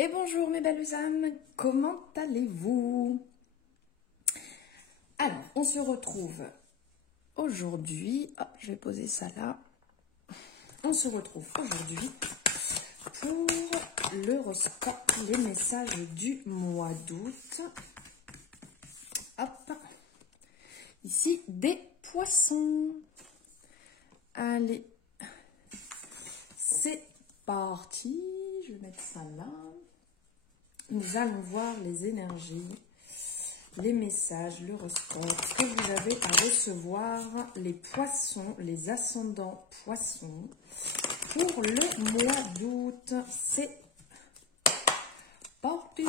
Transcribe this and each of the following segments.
Et bonjour mes belles âmes, comment allez-vous? Alors, on se retrouve aujourd'hui, hop, je vais poser ça là. On se retrouve aujourd'hui pour l'horoscope, les messages du mois d'août. Hop, ici des poissons. Allez, c'est parti, je vais mettre ça là. Nous allons voir les énergies, les messages, l'horoscope que vous avez à recevoir, les poissons, les ascendants poissons, pour le mois d'août. C'est parti!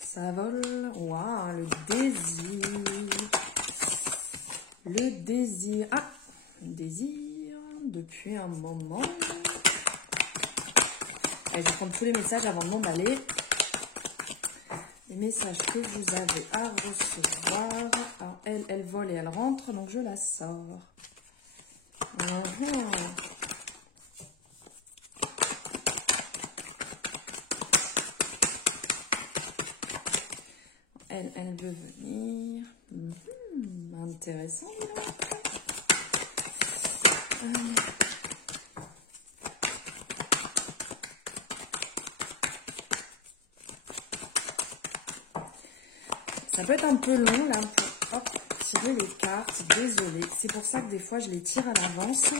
Ça vole, waouh, le désir. Le désir, le désir depuis un moment. Allez, je vais prendre tous les messages avant de m'emballer. Les messages que vous avez à recevoir. Alors, elle vole et elle rentre, donc je la sors. Elle veut venir. Intéressant. Ça peut être un peu long là pour tirer les cartes. Désolée. C'est pour ça que des fois je les tire à l'avance.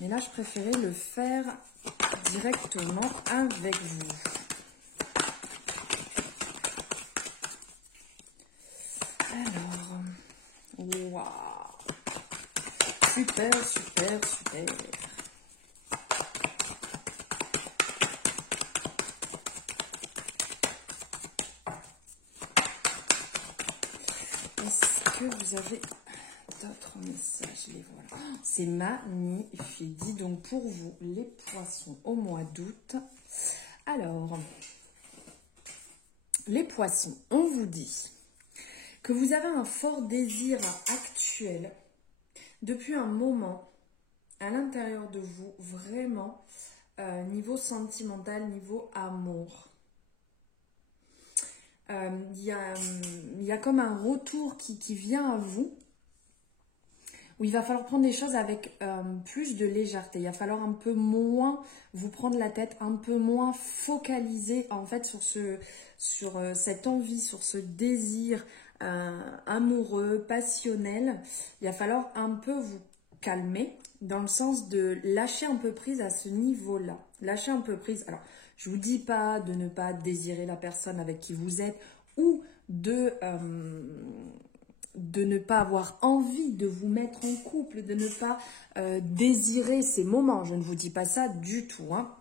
Mais là je préférais le faire directement avec vous. Alors, waouh. Super, super, super. Est-ce que vous avez d'autres messages? Les voilà. C'est magnifique. Dis donc pour vous, les poissons au mois d'août. Alors, les poissons, on vous dit que vous avez un fort désir actuel depuis un moment à l'intérieur de vous, vraiment, niveau sentimental, niveau amour. Il y a comme un retour qui vient à vous, où il va falloir prendre des choses avec plus de légèreté. Il va falloir un peu moins vous prendre la tête, un peu moins focaliser en fait sur cette envie, sur ce désir amoureux, passionnel. Il va falloir un peu vous calmer dans le sens de lâcher un peu prise à ce niveau-là. Lâcher un peu prise. Alors, je vous dis pas de ne pas désirer la personne avec qui vous êtes ou de ne pas avoir envie de vous mettre en couple, de ne pas désirer ces moments. Je ne vous dis pas ça du tout, hein.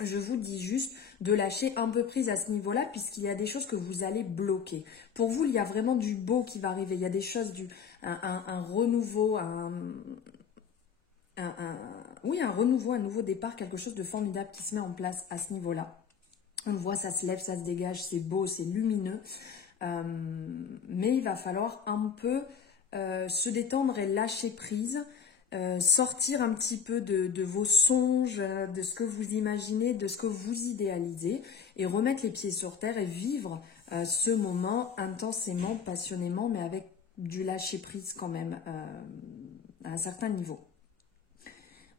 Je vous dis juste de lâcher un peu prise à ce niveau-là, puisqu'il y a des choses que vous allez bloquer. Pour vous, il y a vraiment du beau qui va arriver. Il y a des choses, un renouveau, oui, un renouveau, un nouveau départ, quelque chose de formidable qui se met en place à ce niveau-là. On le voit, ça se lève, ça se dégage, c'est beau, c'est lumineux. Mais il va falloir un peu se détendre et lâcher prise. Sortir un petit peu de vos songes, de ce que vous imaginez, de ce que vous idéalisez et remettre les pieds sur terre et vivre ce moment intensément, passionnément, mais avec du lâcher prise quand même à un certain niveau.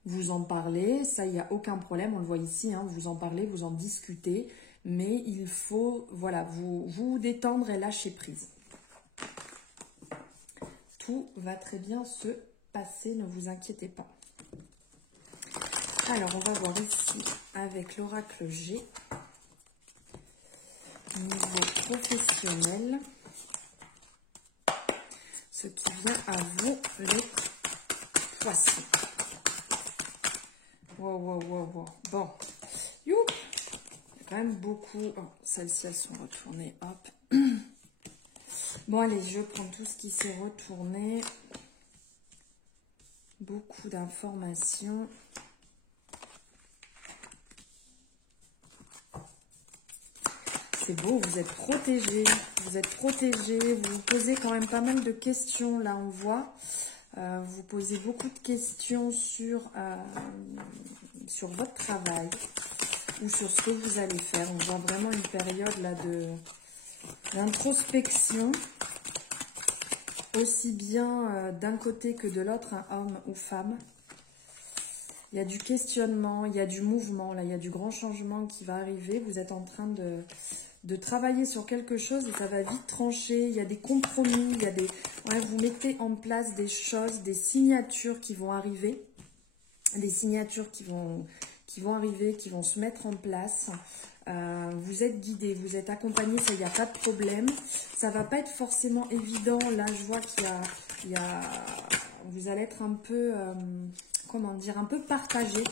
Vous en parlez, ça, il n'y a aucun problème, on le voit ici, hein, vous en parlez, vous en discutez, mais il faut, voilà, vous détendre et lâcher prise. Tout va très bien se passer, ne vous inquiétez pas. Alors, on va voir ici avec l'oracle G, niveau professionnel, ce qui vient à vous, les poissons. Wow. Bon, you. Il y a quand même beaucoup. Oh, celles-ci, elles sont retournées. Hop. Bon, allez, je prends tout ce qui s'est retourné. Beaucoup d'informations. C'est beau, vous êtes protégé. Vous êtes protégé. Vous vous posez quand même pas mal de questions, là, on voit. Vous posez beaucoup de questions sur votre travail ou sur ce que vous allez faire. On voit vraiment une période là d'introspection, aussi bien d'un côté que de l'autre, un homme ou femme. Il y a du questionnement, il y a du mouvement, là, il y a du grand changement qui va arriver. Vous êtes en train de travailler sur quelque chose et ça va vite trancher. Il y a des compromis, il y a des... Ouais, vous mettez en place des choses, des signatures qui vont arriver. Des signatures qui vont arriver, qui vont se mettre en place. Vous êtes guidé, vous êtes accompagné, ça, il n'y a pas de problème. Ça va pas être forcément évident. Là, je vois qu'il y a... Vous allez être un peu... comment dire, un peu partagé,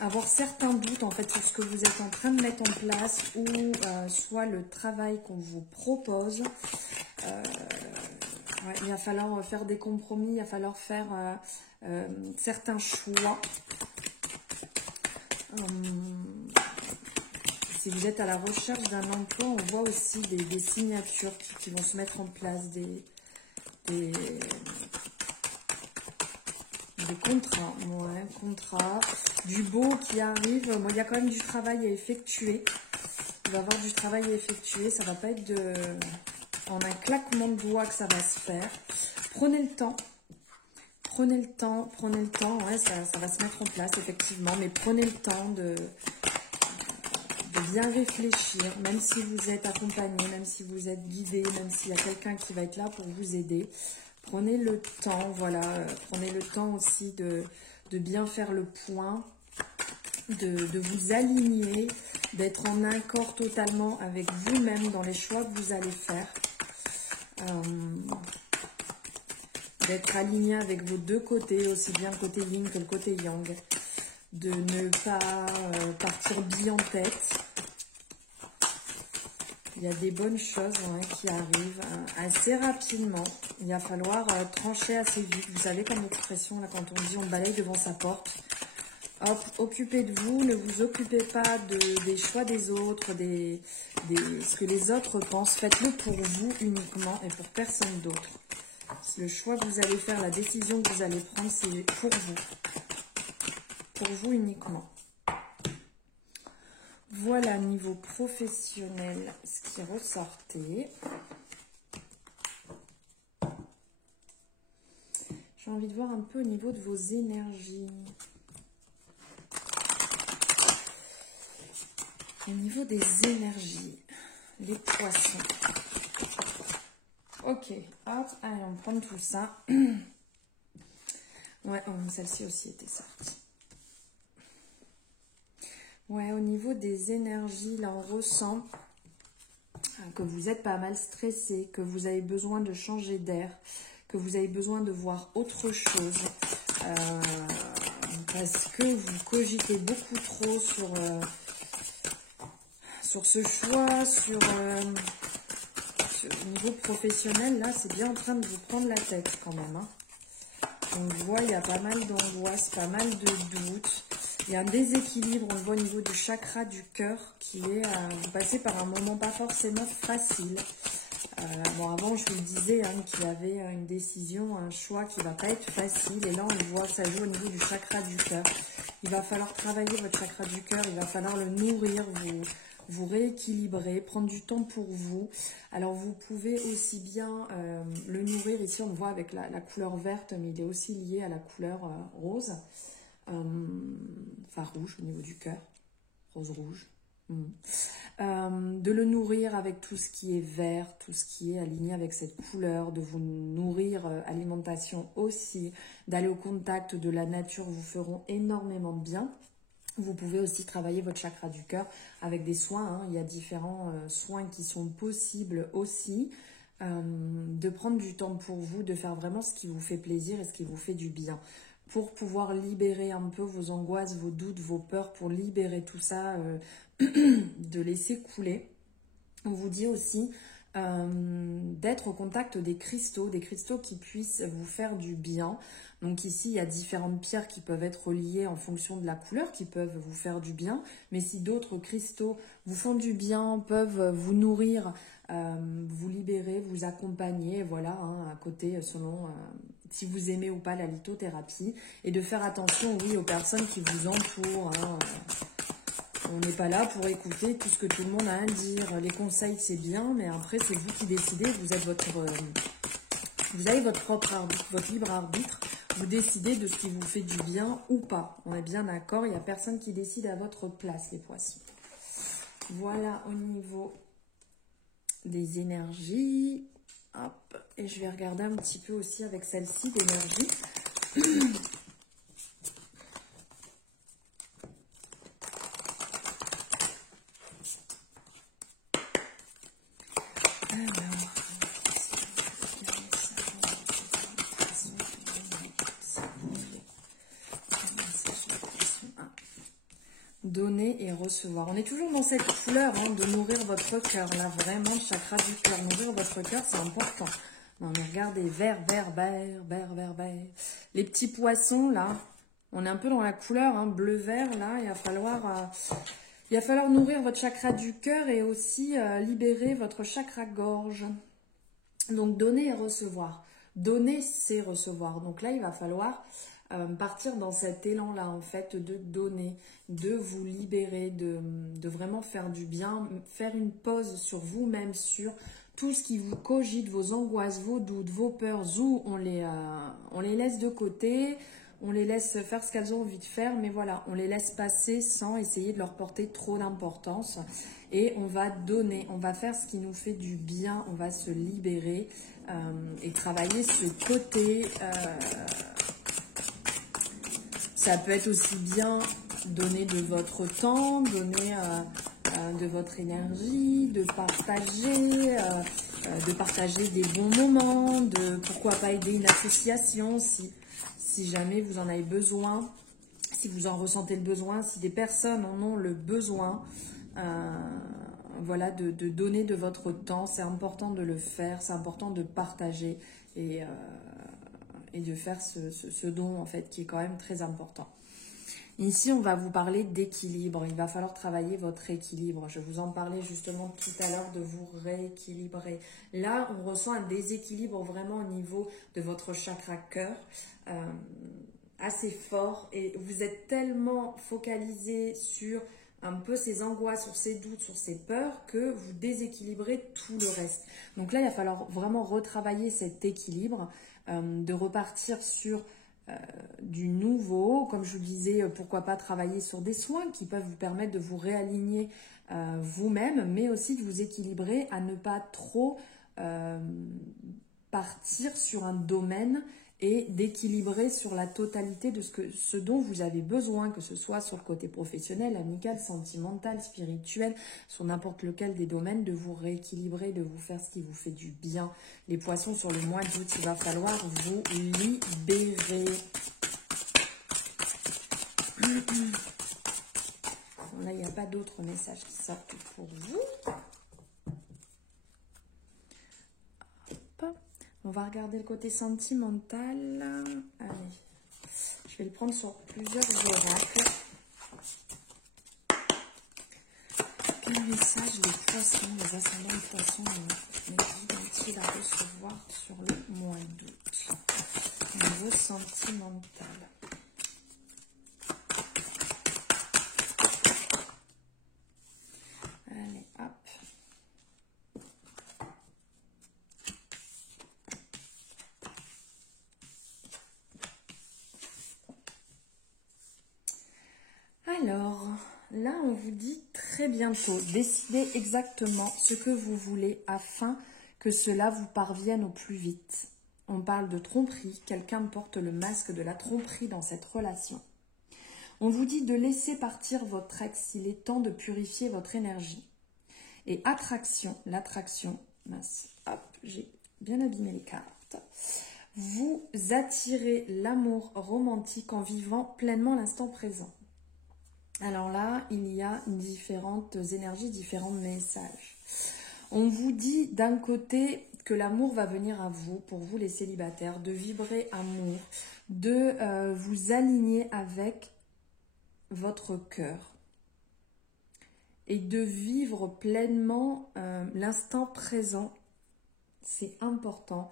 avoir certains doutes en fait sur ce que vous êtes en train de mettre en place ou soit le travail qu'on vous propose. Ouais, il va falloir faire des compromis, il va falloir faire certains choix. Si vous êtes à la recherche d'un emploi, on voit aussi des signatures qui vont se mettre en place, des contrats, ouais, contrats, du beau qui arrive. Bon, il y a quand même du travail à effectuer. Il va y avoir du travail à effectuer. Ça va pas être en un claquement de doigts que ça va se faire. Prenez le temps. Prenez le temps. Prenez le temps. Ouais, ça va se mettre en place, effectivement. Mais prenez le temps de bien réfléchir. Même si vous êtes accompagné, même si vous êtes guidé, même s'il y a quelqu'un qui va être là pour vous aider. Prenez le temps, voilà, prenez le temps aussi de bien faire le point, de vous aligner, d'être en accord totalement avec vous-même dans les choix que vous allez faire, d'être aligné avec vos deux côtés, aussi bien le côté yin que le côté yang, de ne pas partir bille en tête. Il y a des bonnes choses qui arrivent assez rapidement. Il va falloir trancher assez vite. Vous savez comme l'expression, là, quand on dit on balaye devant sa porte. Hop, occupez de vous, ne vous occupez pas des choix des autres, ce que les autres pensent. Faites-le pour vous uniquement et pour personne d'autre. Le choix que vous allez faire, la décision que vous allez prendre, c'est pour vous. Pour vous uniquement. Voilà, niveau professionnel, ce qui ressortait. J'ai envie de voir un peu au niveau de vos énergies. Au niveau des énergies, les poissons. Ok, hop, allez, on prend tout ça. Ouais, celle-ci aussi était sortie. Ouais, au niveau des énergies, là, on ressent que vous êtes pas mal stressé, que vous avez besoin de changer d'air, que vous avez besoin de voir autre chose, parce que vous cogitez beaucoup trop sur ce choix, sur niveau professionnel, là, c'est bien en train de vous prendre la tête quand même. Hein. On le voit, il y a pas mal d'angoisse, pas mal de doutes. Il y a un déséquilibre, on le voit au niveau du chakra du cœur qui est, vous passez par un moment pas forcément facile. Bon, avant, je vous le disais, qu'il y avait une décision, un choix qui va pas être facile. Et là, on voit que ça joue au niveau du chakra du cœur. Il va falloir travailler votre chakra du cœur, il va falloir le nourrir, vous rééquilibrer, prendre du temps pour vous. Alors, vous pouvez aussi bien le nourrir. Ici, on le voit avec la couleur verte, mais il est aussi lié à la couleur rose. Enfin rouge au niveau du cœur, rose-rouge. De le nourrir avec tout ce qui est vert, tout ce qui est aligné avec cette couleur, de vous nourrir alimentation aussi, d'aller au contact de la nature vous feront énormément de bien. Vous pouvez aussi travailler votre chakra du cœur avec des soins, il y a différents soins qui sont possibles aussi. De prendre du temps pour vous, de faire vraiment ce qui vous fait plaisir et ce qui vous fait du bien. Pour pouvoir libérer un peu vos angoisses, vos doutes, vos peurs, pour libérer tout ça, de laisser couler. On vous dit aussi d'être au contact des cristaux qui puissent vous faire du bien. Donc ici, il y a différentes pierres qui peuvent être reliées en fonction de la couleur, qui peuvent vous faire du bien. Mais si d'autres cristaux vous font du bien, peuvent vous nourrir, vous libérer, vous accompagner, voilà, hein, à côté, selon si vous aimez ou pas la lithothérapie. Et de faire attention, oui, aux personnes qui vous entourent, hein. On n'est pas là pour écouter tout ce que tout le monde a à dire. Les conseils, c'est bien, mais après, c'est vous qui décidez. Vous avez votre propre arbitre, votre libre arbitre. Vous décidez de ce qui vous fait du bien ou pas. On est bien d'accord, il n'y a personne qui décide à votre place, les poissons. Voilà au niveau des énergies. Hop. Et je vais regarder un petit peu aussi avec celle-ci d'énergie. Donner et recevoir. On est toujours dans cette couleur, hein, de nourrir votre cœur. Là, vraiment, le chakra du cœur. Nourrir votre cœur, c'est important. Non, mais regardez, vert, vert, vert, vert, vert, vert. Les petits poissons, là, on est un peu dans la couleur, hein, bleu-vert, là. Il va falloir nourrir votre chakra du cœur et aussi libérer votre chakra gorge. Donc, donner et recevoir. Donner, c'est recevoir. Donc là, il va falloir partir dans cet élan-là, en fait, de donner, de vous libérer, de vraiment faire du bien, faire une pause sur vous-même, sur tout ce qui vous cogite, vos angoisses, vos doutes, vos peurs, on les laisse de côté, on les laisse faire ce qu'elles ont envie de faire, mais voilà, on les laisse passer sans essayer de leur porter trop d'importance. Et on va donner, on va faire ce qui nous fait du bien, on va se libérer et travailler ce côté. Ça peut être aussi bien donner de votre temps, donner de votre énergie, de partager des bons moments, de pourquoi pas aider une association si jamais vous en avez besoin, si vous en ressentez le besoin, si des personnes en ont le besoin. Voilà, de donner de votre temps, c'est important de le faire, c'est important de partager et de faire ce don en fait qui est quand même très important. Ici, on va vous parler d'équilibre. Il va falloir travailler votre équilibre. Je vous en parlais justement tout à l'heure de vous rééquilibrer. Là, on ressent un déséquilibre vraiment au niveau de votre chakra cœur, assez fort. Et vous êtes tellement focalisé sur un peu ces angoisses, sur ces doutes, sur ces peurs, que vous déséquilibrez tout le reste. Donc là, il va falloir vraiment retravailler cet équilibre, de repartir sur du nouveau. Comme je vous disais, pourquoi pas travailler sur des soins qui peuvent vous permettre de vous réaligner vous-même, mais aussi de vous équilibrer à ne pas trop partir sur un domaine et d'équilibrer sur la totalité de ce dont vous avez besoin, que ce soit sur le côté professionnel, amical, sentimental, spirituel, sur n'importe lequel des domaines, de vous rééquilibrer, de vous faire ce qui vous fait du bien. Les poissons, sur le mois d'août, il va falloir vous libérer. Bon, là, il n'y a pas d'autres messages qui sortent pour vous. Hop. On va regarder le côté sentimental. Allez, je vais le prendre sur plusieurs oracles. Quel message les poissons, les ascendants de poissons, les guides à recevoir sur le mois d'août. Niveau sentimental. Allez, hop. Alors, là, on vous dit très bientôt, décidez exactement ce que vous voulez afin que cela vous parvienne au plus vite. On parle de tromperie, quelqu'un porte le masque de la tromperie dans cette relation. On vous dit de laisser partir votre ex, il est temps de purifier votre énergie. Et attraction, l'attraction, mince, hop, j'ai bien abîmé les cartes. Vous attirez l'amour romantique en vivant pleinement l'instant présent. Alors là, il y a différentes énergies, différents messages. On vous dit d'un côté que l'amour va venir à vous, pour vous les célibataires, de vibrer amour, de vous aligner avec votre cœur et de vivre pleinement l'instant présent. C'est important.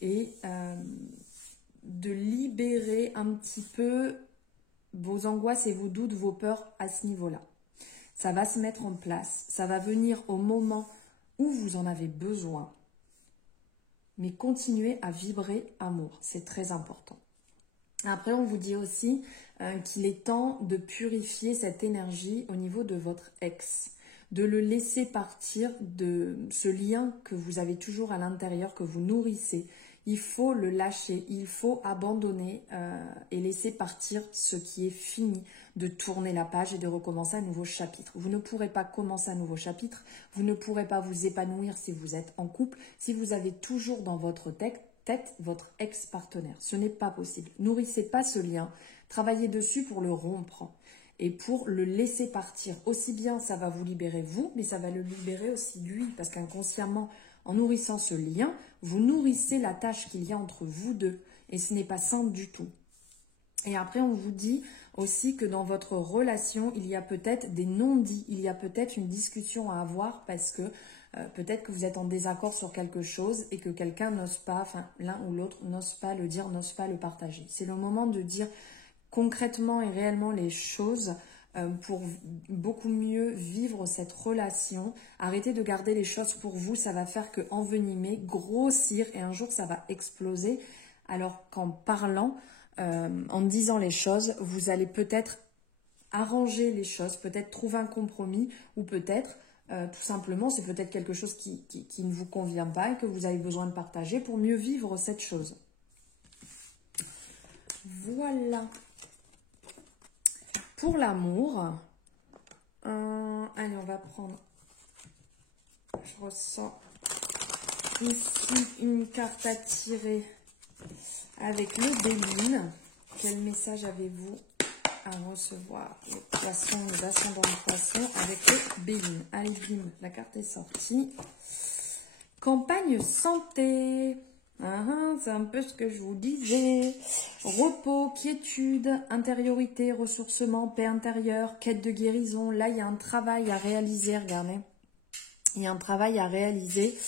Et de libérer un petit peu vos angoisses et vos doutes, vos peurs à ce niveau-là. Ça va se mettre en place, ça va venir au moment où vous en avez besoin. Mais continuez à vibrer amour, c'est très important. Après, on vous dit aussi qu'il est temps de purifier cette énergie au niveau de votre ex, de le laisser partir de ce lien que vous avez toujours à l'intérieur, que vous nourrissez. Il faut le lâcher, il faut abandonner et laisser partir ce qui est fini, de tourner la page et de recommencer un nouveau chapitre. Vous ne pourrez pas commencer un nouveau chapitre, vous ne pourrez pas vous épanouir si vous êtes en couple, si vous avez toujours dans votre tête votre ex-partenaire. Ce n'est pas possible. Nourrissez pas ce lien, travaillez dessus pour le rompre et pour le laisser partir. Aussi bien ça va vous libérer vous, mais ça va le libérer aussi lui, parce qu'inconsciemment, en nourrissant ce lien, vous nourrissez la tâche qu'il y a entre vous deux. Et ce n'est pas sain du tout. Et après, on vous dit aussi que dans votre relation, il y a peut-être des non-dits. Il y a peut-être une discussion à avoir parce que peut-être que vous êtes en désaccord sur quelque chose et que quelqu'un n'ose pas, enfin l'un ou l'autre n'ose pas le dire, n'ose pas le partager. C'est le moment de dire concrètement et réellement les choses pour beaucoup mieux vivre cette relation. Arrêtez de garder les choses pour vous, ça va faire que envenimer, grossir et un jour ça va exploser. Alors qu'en parlant, en disant les choses, vous allez peut-être arranger les choses, peut-être trouver un compromis ou peut-être tout simplement c'est peut-être quelque chose qui ne vous convient pas et que vous avez besoin de partager pour mieux vivre cette chose. Voilà. Pour l'amour, allez, on va prendre, je ressens ici une carte à tirer avec le Béline. Quel message avez-vous à recevoir, les poissons, les ascendants de poissons avec le Béline? Allez, bim, la carte est sortie. Campagne santé. C'est un peu ce que je vous disais. Repos, quiétude, intériorité, ressourcement, paix intérieure, quête de guérison. Là, il y a un travail à réaliser, regardez. Il y a un travail à réaliser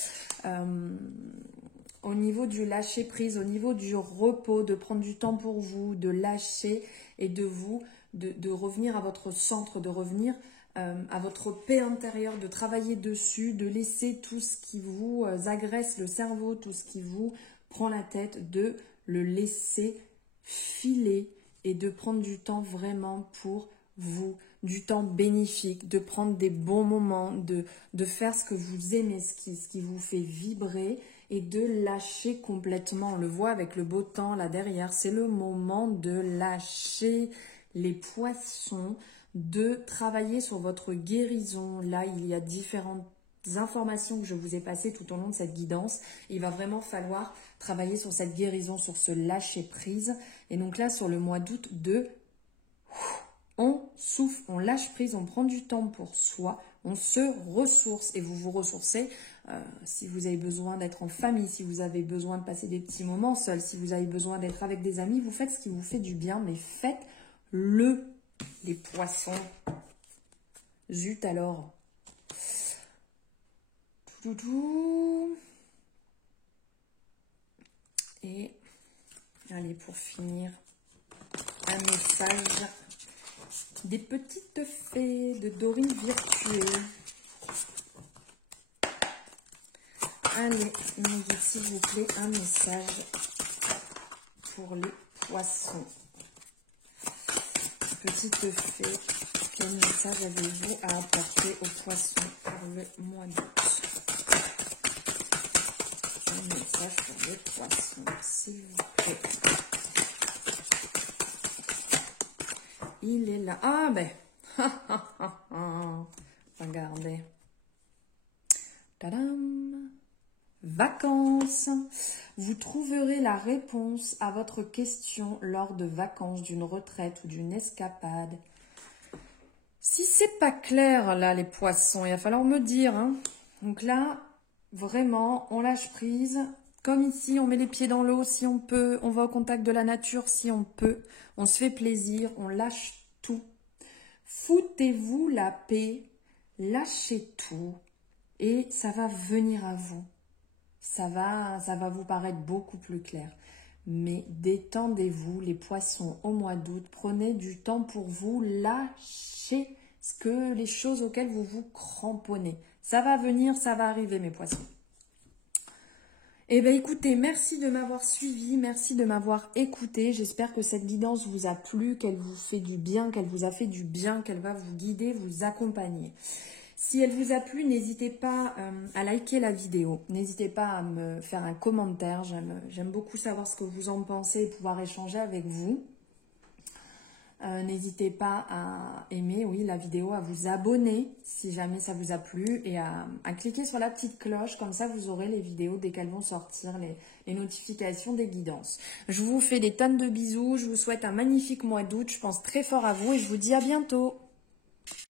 au niveau du lâcher prise, au niveau du repos, de prendre du temps pour vous, de lâcher et de revenir à votre centre, de revenir à votre paix intérieure, de travailler dessus, de laisser tout ce qui vous agresse le cerveau, tout ce qui vous prend la tête, de le laisser filer et de prendre du temps vraiment pour vous, du temps bénéfique, de prendre des bons moments, de faire ce que vous aimez, ce qui vous fait vibrer et de lâcher complètement. On le voit avec le beau temps là derrière, c'est le moment de lâcher les poissons, de travailler sur votre guérison. Là, il y a différentes informations que je vous ai passées tout au long de cette guidance. Il va vraiment falloir travailler sur cette guérison, sur ce lâcher prise. Et donc là, sur le mois d'août, on souffle, on lâche prise, on prend du temps pour soi, on se ressource et vous vous ressourcez. Si vous avez besoin d'être en famille, si vous avez besoin de passer des petits moments seuls, si vous avez besoin d'être avec des amis, vous faites ce qui vous fait du bien, mais faites-le, les poissons. Zut alors. Et allez, pour finir, un message des petites fées de Dorine Virtuée. Allez, nous dites s'il vous plaît un message pour les poissons. Petites fées, quel message avez-vous à apporter aux poissons pour le mois d'août? Un message pour les poissons, s'il vous plaît. Il est là. Ah ben, regardez. Tadam! Vacances. Vous trouverez la réponse à votre question lors de vacances, d'une retraite ou d'une escapade. Si c'est pas clair là les poissons, il va falloir me dire. Hein. Donc là, Vraiment, on lâche prise. Comme ici, on met les pieds dans l'eau si on peut, on va au contact de la nature si on peut, on se fait plaisir, on lâche tout. Foutez-vous la paix, lâchez tout et ça va venir à vous. Ça va vous paraître beaucoup plus clair. Mais détendez-vous, les poissons, au mois d'août. Prenez du temps pour vous. Lâchez les choses auxquelles vous vous cramponnez. Ça va venir, ça va arriver, mes poissons. Eh bien, écoutez, merci de m'avoir suivi, merci de m'avoir écouté. J'espère que cette guidance vous a plu, qu'elle vous fait du bien, qu'elle vous a fait du bien, qu'elle va vous guider, vous accompagner. Si elle vous a plu, n'hésitez pas à liker la vidéo. N'hésitez pas à me faire un commentaire. J'aime beaucoup savoir ce que vous en pensez et pouvoir échanger avec vous. N'hésitez pas à aimer, oui, la vidéo, à vous abonner si jamais ça vous a plu et à cliquer sur la petite cloche. Comme ça, vous aurez les vidéos dès qu'elles vont sortir, les notifications des guidances. Je vous fais des tonnes de bisous. Je vous souhaite un magnifique mois d'août. Je pense très fort à vous et je vous dis à bientôt.